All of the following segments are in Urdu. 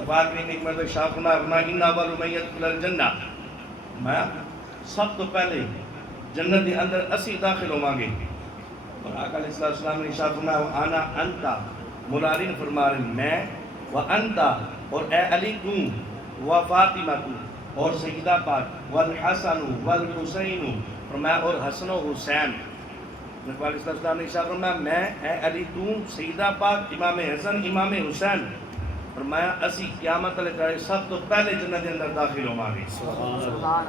مصطفیٰ کریم نے ایک مرتبہ ارشاد فرمایا ان اول من يدخل الجنہ، میں سب تو پہلے جنت کے اندر اسی داخل ہوواں گے، اور آقا علیہ السلام نے ارشاد فرمایا انا انت، مولا علی نے فرمایا میں، وانت اور اے علی تو، وفاطمہ تو اور سیدہ پاک، والحسن والحسین فرمایا اور حسن و حسین، نبی علیہ السلام نے ارشاد فرمایا میں، اے علی تو، سیدہ پاک، امام حسن امام حسین، فرمایا اسی قیامت علیہ کرے سب تو پہلے جنت کے اندر داخل ہو مانگے.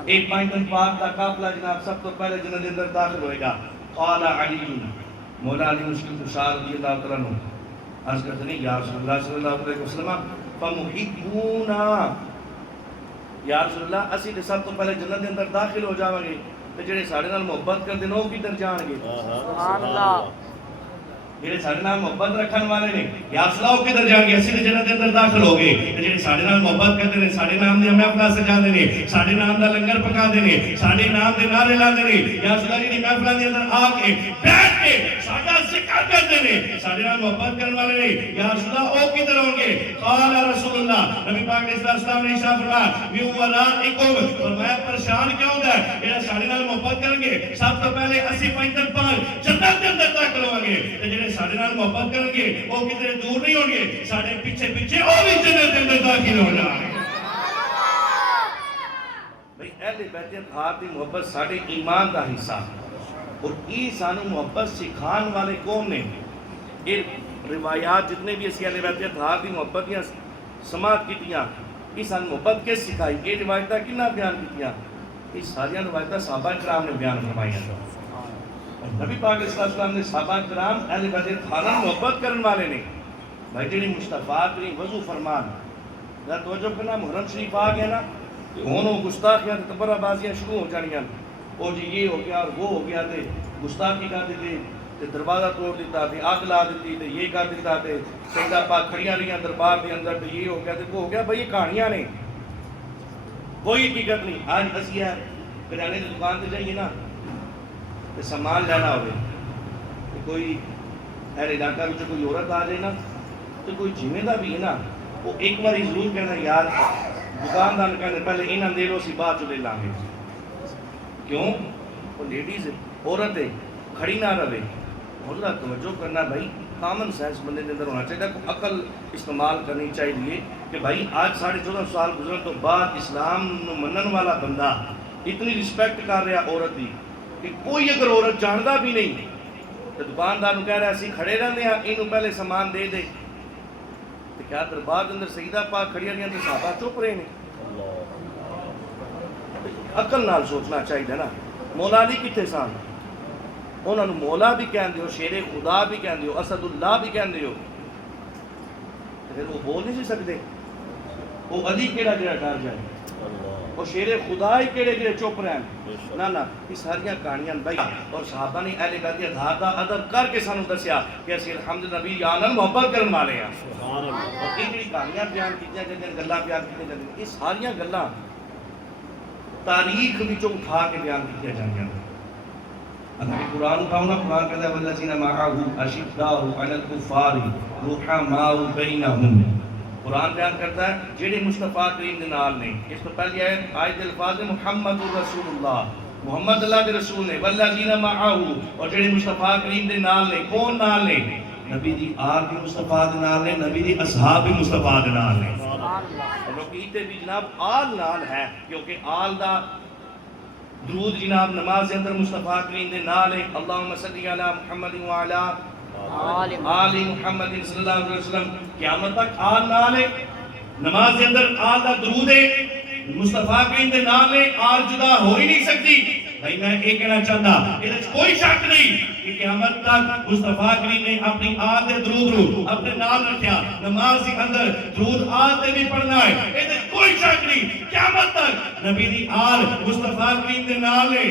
ایک پائنٹن پاک کا قافلہ جناب سب تو پہلے جنت کے اندر داخل ہوئے گا. قال علی، مولا علی مشکل کشار رضی اللہ تعالیٰ عنہ عرض کرتے ہیں یا رسول اللہ صلی اللہ علیہ وسلم فمحبونا، یا رسول اللہ اسی تے سب تو پہلے جنت کے اندر داخل ہو جاواں گے تے جڑے ساڈے نال محبت کردے نے او کدھر جان گے؟ سبحان اللہ. جڑے ساڈے نال محبت رکھن والے نے یا رسول اللہ کدھر جان گے؟ اسی تے جنت کے اندر داخل ہو گئے تے جڑے ساڈے نال محبت کردے نے، ساڈے نام دی محفل سجاندے نے، ساڈے نام دا لنگر پکاندے نے، ساڈے نام دے نعرے لاندے نے، یا رسول اللہ دی محفل دے اندر آ کے بیٹھ کے ساڈا ذکر کردے نے، ساڈے نال محبت کرن والے نے، یا رسول اللہ او کدھر ہوں گے؟ قال رسول اللہ، نبی پاک علیہ السلام نے ارشاد فرمایا من ورائکم، فرمایا پریشان کیوں ہوندا ہے؟ جڑے ساڈے نال محبت کرن گے سب تو پہلے اسی پنجتن پاک جنت دے اندر داخل ہوں گے تے جڑے ساڈے نال محبت کرن گے وہ کدھر دور نہیں ہون گے، ساڈے پیچھے پیچھے وہ بھی جنت دے اندر داخل ہو جان گے. بھئی اہل بیت اطہار دی محبت ساڈے ایمان دا حصہ، اور یہ سانو محبت سکھان والے کون نے؟ یہ روایات جتنے بھی اسی اہل بیت اطہار دی محبت یا سماعت کیتیاں، یہ سان محبت کس سکھائی؟ یہ روایتاں کنہ بیان کیتیاں؟ یہ ساری روایتاں صحابہ کرام نے بیان فرمائیاں. نبی پاک علیہ السلام نے صحابہ کرام اہل بیت اطہار محبت کرن والے نے. بھائی جڑی مصطفیٰ کریم وضو فرمان ذرا توجہ کرنا، محرم شریف آ گیا نا کہ ہن وہ گستاخیاں تے تبرہ بازیاں شروع ہو جانیاں، او جی یہ ہو گیا اور وہ ہو گیا تے گستاخی کر دیتے تے دروازہ توڑ دیتا تے آگ لا دیتی تے یہ کر دیتا تے سیدہ پاک کھڑیاں رہیاں دربار دے اندر تے یہ ہو گیا تے وہ ہو گیا. بھائی یہ کہانیاں نے، کوئی حقیقت نہیں. آج اسی ہے کرانے کی دکان تے جائیے نا تے سامان لینا ہوئے تے کوئی اہل علاقہ وچ کوئی عورت آ جائے نا تو کوئی جیویں دا بھی ہے نا وہ ایک باری ضرور کہنا یار دکاندار کہنے پہلے انہاں دے لو سی بعد چ لے لاں گے. کیوں؟ وہ لیڈیز عورت ہے کھڑی نہ رہے. حضرت توجہ کرنا بھائی، کامن سینس بندے کے اندر ہونا چاہیے، عقل استعمال کرنی چاہیے کہ بھائی آج 14.5 سال گزرن تو بعد اسلام نو منن والا بندہ اتنی رسپیکٹ کر رہا عورت دی کہ کوئی اگر عورت جاندا بھی نہیں تو دکاندار کہہ رہا اسی کھڑے رہندے ہاں اینوں پہلے سامان دے دے. تو کیا دربار کے اندر سیدہ پاک کھڑیاں رہیاں تے صحابہ چپ رہے نے؟ عقل نال سوچنا چاہیے نا. مولا علی کتنے سان؟ انہوں نے مولا بھی کہن دیو، شیر خدا بھی کہن دیو، اسد اللہ بھی کہن دیو، پھر وہ بول نہیں سکتے؟ وہ علی کیڑا کیڑا ڈر جائے، وہ شیر خدا ہی کیڑے کیڑے چپ رہن؟ نہ نہ، یہ ساریاں کہانیاں بھائی. اور صحابہ نے اہل بیت اطہار دا ادب کر کے سانو دسیا کہ اسی الحمد نبی یا نال محبت کرن والے ہیں. اور یہ جڑی کہانیاں بیان کیتیاں جاندیاں، گلاں بیان کیتیاں جاندیاں، یہ ساریاں گلاں تاریخ وچوں اٹھا کے بیان کیتیاں جاندیاں. اگر قرآن اٹھاؤ نا، قرآن کہتا ہے والذین معہ اشداء علی الکفار رحماء بینہم. قرآن بیان کرتا ہے جڑے مصطفیٰ کریم دے نال نے. اس تو پہلی آیت دے الفاظ ہے محمد رسول اللہ، محمد اللہ کے رسول نے. والذین معہ، اور جڑے مصطفیٰ کریم دے نال نے. کون نال نے؟ نبی دی آل بھی مصطفیٰ دے نال نے، نبی دی اصحاب بھی مصطفیٰ دے نال نے. لوگ کہتے بھی جناب آل نال ہے کیونکہ آل دا درود جناب نماز کے اندر مصطفیٰ کریم دے نال ہے. اللہم صلی علی محمد وعلی آل محمد صلی اللہ علیہ وسلم. قیامت تک آل نال ہے. نماز کے اندر آل دا درود ہے، مصطفیٰ کریم دے نال ہے. آل جدا ہو ہی نہیں سکتی. بھائی میں یہ کہنا چاہتا اس کوئی شک نہیں کہ قیامت تک مصطفیٰ کریم نے اپنی آل دے درود رو اپنے نال رکھیا. نماز کے اندر درود آل دے بھی پڑھنا ہے، اس کوئی شک نہیں. قیامت تک نبی دی آل مصطفیٰ کریم دے نال ہے.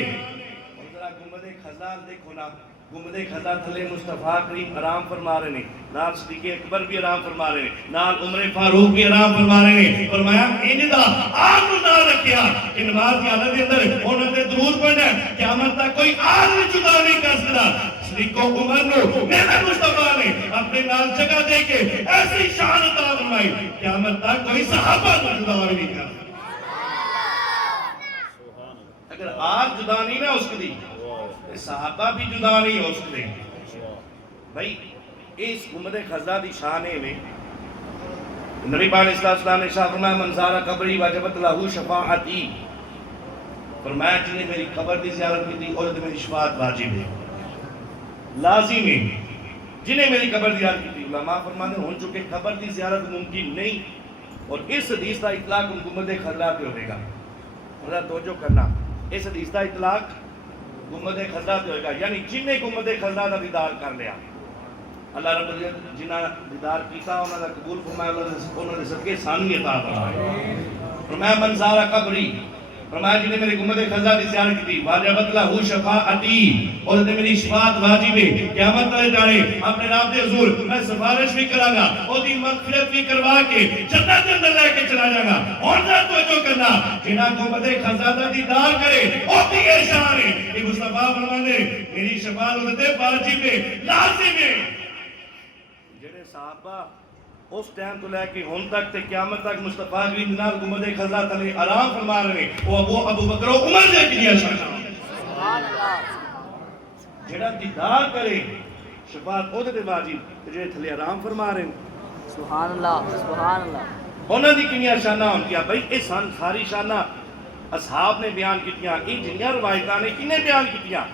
اور ذرا گنبد خزار دیکھو نا، گنبد خزار تھلے مصطفیٰ کریم آرام فرما رہے ہیں، نال صدیق اکبر بھی آرام فرما رہے ہیں، نال عمر فاروق بھی آرام فرما رہے ہیں. فرمایا انج دا آل نو نال رکھیا کہ نماز کی حالت کے اندر انہوں نے درود پڑھنا ہے. قیامت تک کوئی آل جدا نہیں کر سکتا. صدیق کو عمر نو میرے مصطفیٰ نے اپنے نال جگہ دے کے ایسی شان عطا فرمائی قیامت تک کوئی صحابہ کو جدا نہیں کر اگر آپ جدا نہیں نا اس کے دی صحابہ بھی جدا نہیں ہو سکتے بھائی اس گنبد خضرا دی شانے میں نبی پاک علیہ السلام نے ارشاد فرمایا من زار قبری وجبت لہ شفاعتی فرمایا جنہیں میری قبر دی زیارت کی تھی اور میری شفاعت واجب ہے لازم ہے جنہیں میری قبر دی زیارت کی تھی علماء فرماتے ہیں ہن چونکہ قبر دی زیارت ممکن نہیں اور اس حدیث کا اطلاق ان گنبد خضرا پہ ہوئے گا ذرا توجہ کرنا اس حدیث کا اطلاق گنبد خضرا پہ ہوئے گا یعنی جنہیں گنبد خضرا کا دیدار کر لیا اللہ رب العزت جنہاں دیدار کیتا انہاں دا قبول فرمایا انہوں نے صدقے ثانی عطا فرمائے فرمایا من زار قبری فرمایا جنہیں میری گنبد خضرا کی زیارت کی تھی واجبت لہ شفاعتی اور میری شفاعت واجب ہے قیامت والے جانے اپنے رب دے حضور میں سفارش بھی کراں گا اور دی مغفرت بھی کروا کے جنت کے اندر لے کے چلا جاؤں گا اور نہ توجہ کرنا جنہاں گنبد خضرا کا دیدار کرے اور دی یہ شان ہے کہ مصطفیٰ فرماندے میری شفاعت تے واجب ہے لازم ہے جڑے صحابہ اس ٹائم تو لے کے ہن تک تے قیامت تک مصطفیٰ کی نال گنبد خضرا تلے آرام فرما رہے وہ ابو بکر و عمر دے کیا شان سبحان اللہ جڑا دیدار کرے شفاعت او دے واجب تے جڑے تھلے آرام فرما رہے سبحان اللہ انہاں دی کنیاں شاناں ہون کیا بھائی اے ساری شاناں اصحاب نے بیان کیتیاں اے جنیاں روایتاں نے کنے بیان کیتیاں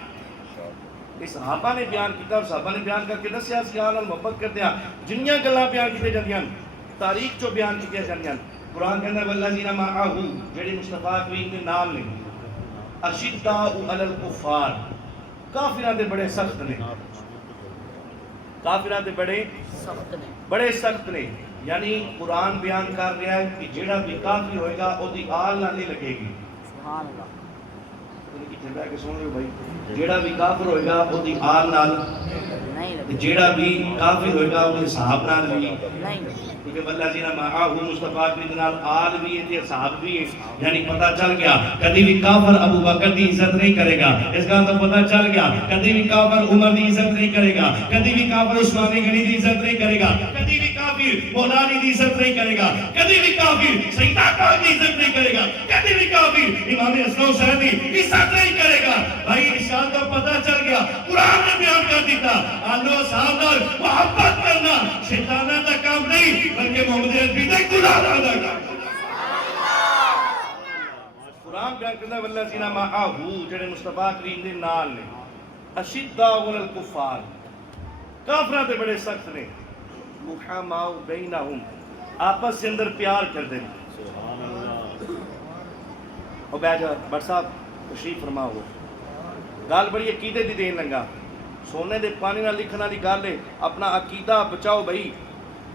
کہ صحابہ نے بیان کیتا اور صحابہ نے بیان کر کے دسیا سیاح نال محبت کرتے ہیں جنیاں گلاں بیان کیتے جاندیاں تاریخ چو بیان کیتے جاندیاں قرآن کہندا ہے والذین معہ جڑے مصطفیٰ کریم دے نال نے اشداء علی الکفار کافراں دے بڑے سخت نے کافراں دے بڑے سخت نے یعنی قرآن بیان کر رہا ہے کہ جڑا بھی کافر ہوئے گا او دی آل نہ نہیں لگے گی سبحان اللہ کتنے بیٹھ کے سن رہے ہو بھائی جیڑا بھی کافر ہوئے گا وہ دی آل نال جیڑا بھی کافر ہوئے گا وہ دی صحاب نال بھی کیونکہ والذین معہ مصطفیٰ کی نال آل بھی ہے تے صحاب بھی ہے یعنی پتہ چل گیا کبھی بھی کافر ابو بکر دی عزت نہیں کرے گا اس کا تو پتہ چل گیا کبھی بھی کافر عمر دی عزت نہیں کرے گا کبھی بھی کافر عثمان غنی دی عزت نہیں کرے گا کبھی بھی کافر مولا علی دی عزت نہیں کرے گا کبھی بھی کافر سیدنا پاک دی عزت نہیں کرے گا کبھی بھی کافر امام حسن حسین دی عزت نہیں کرے گا بھائی ارشاد کا پتہ چل گیا قرآن نے بیان کر دیتا آلو صاحب نال محبت کرنا شیطانہ کا کام نہیں بلکہ محمد عربی تک گناہ ادا کرنا قرآن بیان کرنا والذین معہ جڑے مصطفیٰ کریم دے نال نے اشداء علی الکفار کافراں تے بڑے سخت نے رحماء بینہم آپس کے اندر پیار کرتے ہیں سبحان اللہ او بیٹھ جا بٹ صاحب تشریف فرماؤ گال بڑی عقیدے دی دین لگا سونے دے پانی نہ لکھنا والی گل ہے اپنا عقیدہ بچاؤ بھائی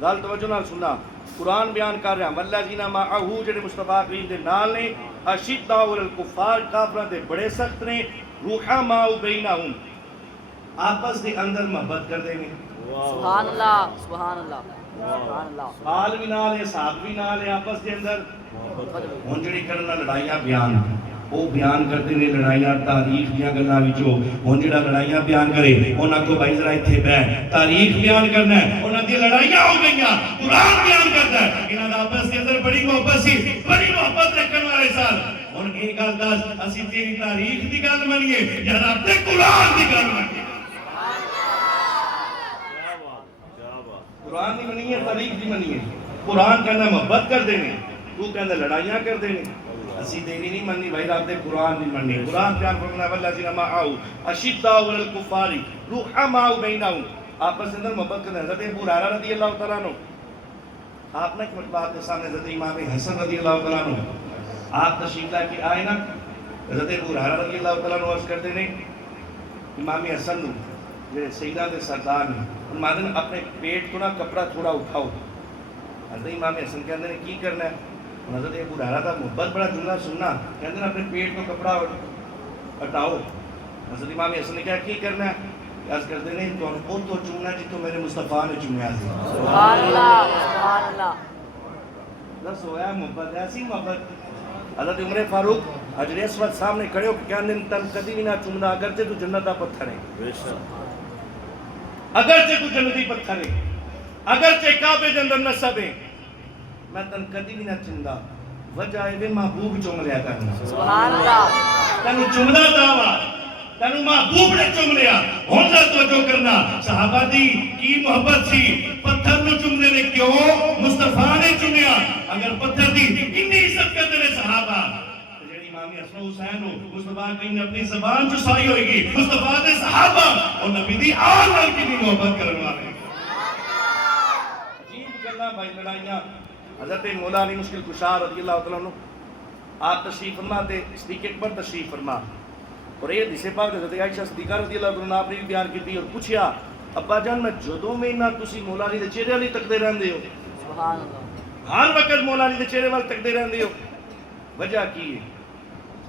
گل توجہ نال سننا قرآن بیان کر رہا والذین معہ جڑے مصطفیٰ کریم دے نال نے اشداء علی الکفار کافراں دے بڑے سخت نے رحماء بینہم آپس دے اندر محبت کرتے ہیں سبحان اللہ سبحان اللہ سبحان اللہ آل بھی نال ہے صحاب بھی نال ہے آپس دے اندر ہن جڑی کرنا لڑائیاں بیان وہ بیان کرتے ہیں لڑائیاں تاریخ دیاں گلاں وچوں ہن جڑا لڑائیاں بیان کرے انہاں کو بھائی ذرا ایتھے بیٹھ تاریخ بیان کرنا ہے انہاں دی لڑائیاں ہو گئیاں قرآن بیان کرتا ہے انہاں دا آپس دے اندر بڑی محبت سی بڑی محبت رکھن والے سن ہن ایک گل دس اسی تیری تاریخ دی گل منیے یا رب دے قرآن دی گل منیے قرآن دی منیے تاریخ دی منیے قرآن کہنا محبت کر دینے تو کہنا لڑائیاں کر دینے اسی تیری نہیں مننی بھائی رب دے قرآن نہیں مننی قرآن بیان فرمایا والذین معہ اشداء علی الکفار رحماء بینہم آپس اندر محبت کرتے ہیں حضرت ابو ہریرہ رضی اللہ تعالیٰ عنہ آپ نے ایک بات کے سامنے حضرت امام حسن رضی اللہ تعالیٰ عنہ آپ تشریف لا کے آئے نا حضرت ابو ہریرہ رضی اللہ تعالیٰ عنہ عرض کرتے ہیں امام حسن نو جو سیدہ دے سردار نے فرماتے ہیں اپنے پیٹ کو نا کپڑا تھوڑا اٹھاؤ حضرت امام حسن کہتے ہیں کی کرنا ہے حضرت ابو ہریرہ کا محبت بڑا جملہ سننا کہتے ہیں اپنے پیٹ کو کپڑا ہٹاؤ حضرت امام حسن نے کہا کی کرنا ہے عرض کرتے ہیں تو وہ تو چومنا جی تو میرے مصطفیٰ نے چومیا سی سبحان اللہ سبحان اللہ بس ہویا محبت ایسی محبت حضرت عمر فاروق حجر اسود سامنے کھڑے ہو کہ کہنے تن کدی بھی نہ چومنا اگرچہ تو جنت دا پتھر ہے اگرچہ تو جنتی پتھر ہے، اگرچہ کعبے دے اندر نسب ہے، میں تن کدی بھی نہ چندا، وجہ ہے محبوب چوم لیا کرنا، سبحان اللہ، تنو چمدا دعویٰ، تنو محبوب نے چم لیا. ہون ذرا توجہ کرنا، صحابہ دی کی محبت سی، پتھر نو چمدے نے کیوں؟ مصطفیٰ نے چمیا. اگر پتھر دی اتنی عزت کرتے نے صحابہ، جیڑی امام حسن حسین ہو، مصطفیٰ کریم نے اپنی زبان چسائی ہوئے گی، مصطفیٰ دے صحابہ اور نبی دی آل نال کی بھی محبت کرنے والے. عجیب گلاں بھائی لڑائیاں. حضرت مولا علی مشکل کشا رضی اللہ تعالیٰ عنہ آپ تشریف فرما تے صدیق اکبر تشریف فرما، اور یہ حدیث پاک حضرت عائشہ صدیقہ رضی اللہ عنہ آپ نے بھی بیان کی تھی اور پوچھیا ابا جان میں جدوں میں نہ تسی مولا علی دے چہرے والی تکدے رہندے ہو، سبحان اللہ، ہر وقت مولا علی دے چہرے وال تکدے رہندے ہو، وجہ کی ہے؟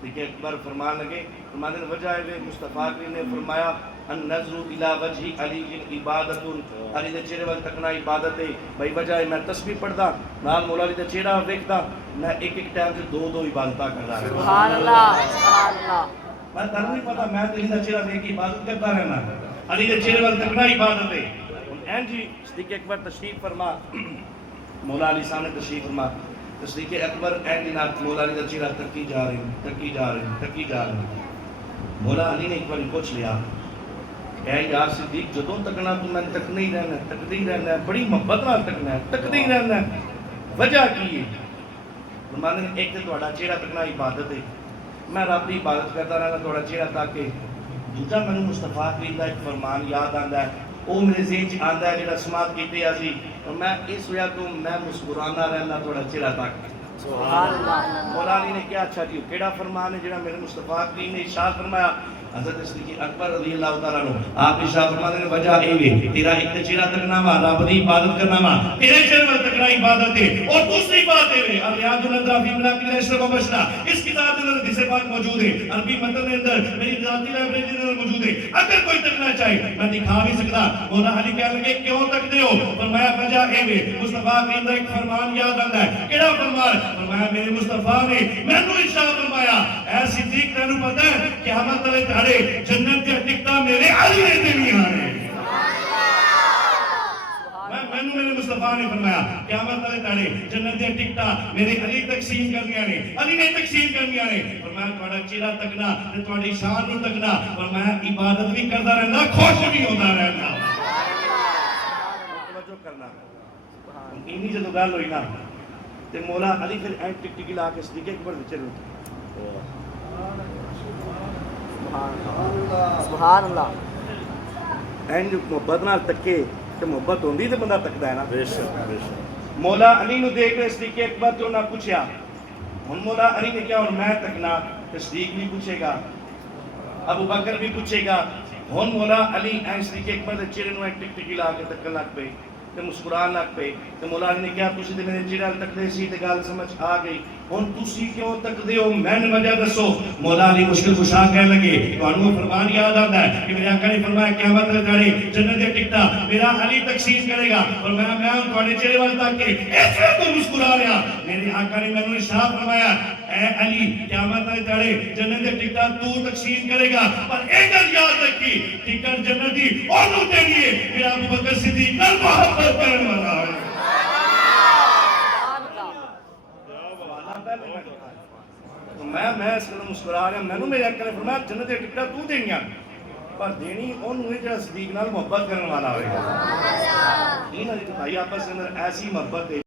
صدیق اکبر فرمان لگے، فرمانے نے وجہ ہے مصطفیٰ کریم نے فرمایا النظر الی وجہ علی عبادت، علی دے چہرے وال تکنا عبادت ہے. بھائی وجہ ہے میں تسبیح پڑھدا نال مولا علی دے چہرہ ویکھدا، میں ایک ایک ٹائم سے دو دو عبادتاں کردا رہنا. سبحان اللہ، سبحان اللہ، میں تنوں نہیں پتا میں علی دا چہرہ دیکھ کے عبادت کرتا رہنا، علی دے چہرے وال تکنا عبادت ہے. این جی صدیق اکبر تشریف فرما، مولا علی سامنے تشریف فرما، صدیق اکبر این جناب مولا علی دا چہرہ تکی جا رہے ہیں، تکی جا رہے ہیں، تکی جا رہے ہیں. مولا علی نے ایک بار پوچھ لیا اے یار صدیق جدوں تکنا تو میں تکنا ہی رہنا ہے، تکدے ہی رہنا ہے، بڑی محبت نال تکنا ہے، تکدے ہی رہنا ہے، وجہ کی ہے؟ فرمانے نے ایک تے تہاڈا چہرہ تکنا عبادت ہے، میں رب دی عبادت کرتا رہنا تہاڈا چہرہ تک کے. دوجا مینوں مصطفیٰ کریم دا ایک فرمان یاد آندا ہے، وہ میرے ذہن چ آندا ہے جڑا سماعت کیتے اسی، اور میں اس وجہ تو میں مسکرانا رہنا تہاڈا چہرہ تک. سبحان اللہ، مولا علی نے کیا اچھا جی کیڑا فرمان ہے جڑا میرے مصطفیٰ کریم نے ارشاد فرمایا؟ حضرت صدیق اکبر رضی اللہ تعالیٰ عنہ آپ ارشاد فرماتے ہیں وجہ اے وے تیرا ایک چہرہ تکنا وا رب دی عبادت کرنا وا، تیرے چہرے ول تکنا عبادت ہے. اور دوسری بات اے وے الیاد النظر فی ملاک الاشرف و بشرا، اس کتاب کے اندر حدیث پاک موجود ہے، عربی متن کے اندر میری ذاتی لائبریری کے اندر موجود ہے. اگر کوئی تکنا چاہے میں دکھا نہیں سکتا. مولا علی کہنے لگے کیوں تکتے ہو؟ فرمایا وجہ اے وے مصطفیٰ کریم دا ایک فرمان یاد آندا ہے. کیڑا فرمان؟ فرمایا میرے مصطفیٰ نے مینوں ارشاد فرمایا اے صدیق تینوں پتہ ہے قیامت والے دھاڑے جنت دی ٹکٹاں میرے علی نے دینیاں نے. مینوں میرے مصطفیٰ نے فرمایا قیامت والے دھاڑے جنت دی ٹکٹاں میرے علی تقسیم کرنیاں نے، علی نے تقسیم کرنیاں نے. فرمایا تہاڈا چہرہ تکنا تے تہاڈی شان نوں تکنا، فرمایا عبادت بھی کردا رہنا، خوش بھی ہوندا رہنا. توجہ کرنا اینی جدوں گل ہوئی نا تے مولا علی پھر این ٹک ٹکی لا کے صدیق اکبر وچ چلے. سبحان اللہ، این جو محبت نال تکے تے محبت ہوندی تے بندہ تکدا ہے نا. بے شک بے شک. مولا علی نو دیکھ کے صدیق اکبر تو نہ پوچھیا. ہن مولا علی نے کیا اور میں تکنا تے صدیق بھی پوچھے گا، ابو بکر بھی پوچھے گا. ہن مولا علی این صدیق اکبر دے چہرے نو ایک ٹک ٹکی لا کے تکن لگ پے تے مسکران لگ پے. تے مولا علی نے کیا تسی تے میرے چہرے ول تکدے سی تے گل سمجھ آ گئی، ہن تسی کیوں تکدے ہو مین وجہ دسو. مولا علی مشکل کشا کہنے لگے تانوں فرمان یاد آندا ہے کہ میرے آقا نے فرمایا قیامت والے دھاڑے جنت دی ٹکٹاں میرا علی تقسیم کرے گا. فرمایا میں تہاڈے چہرے ول تک کے اس وقت تو مسکرا رہا. میرے آقا نے مینوں ارشاد فرمایا اے علی قیامت والے دھاڑے جنت دی ٹکٹاں تو تقسیم کرے گا، پر ایک گل یاد رکھی ٹکٹ جنت دی اونوں دینی ہے میرا ابو بکر صدیق نال محبت کرنے والا ہے. تو میں اس کو مسکرا رہا مینوں میرے آقا نے فرمایا جنت دی ٹکٹاں تو دینیاں پر دینی اونوں جڑا صدیق نال محبت کرنے والا ہوئے گا. سبحان اللہ. انہاں دی بھائی آپس کے اندر ایسی محبت ہے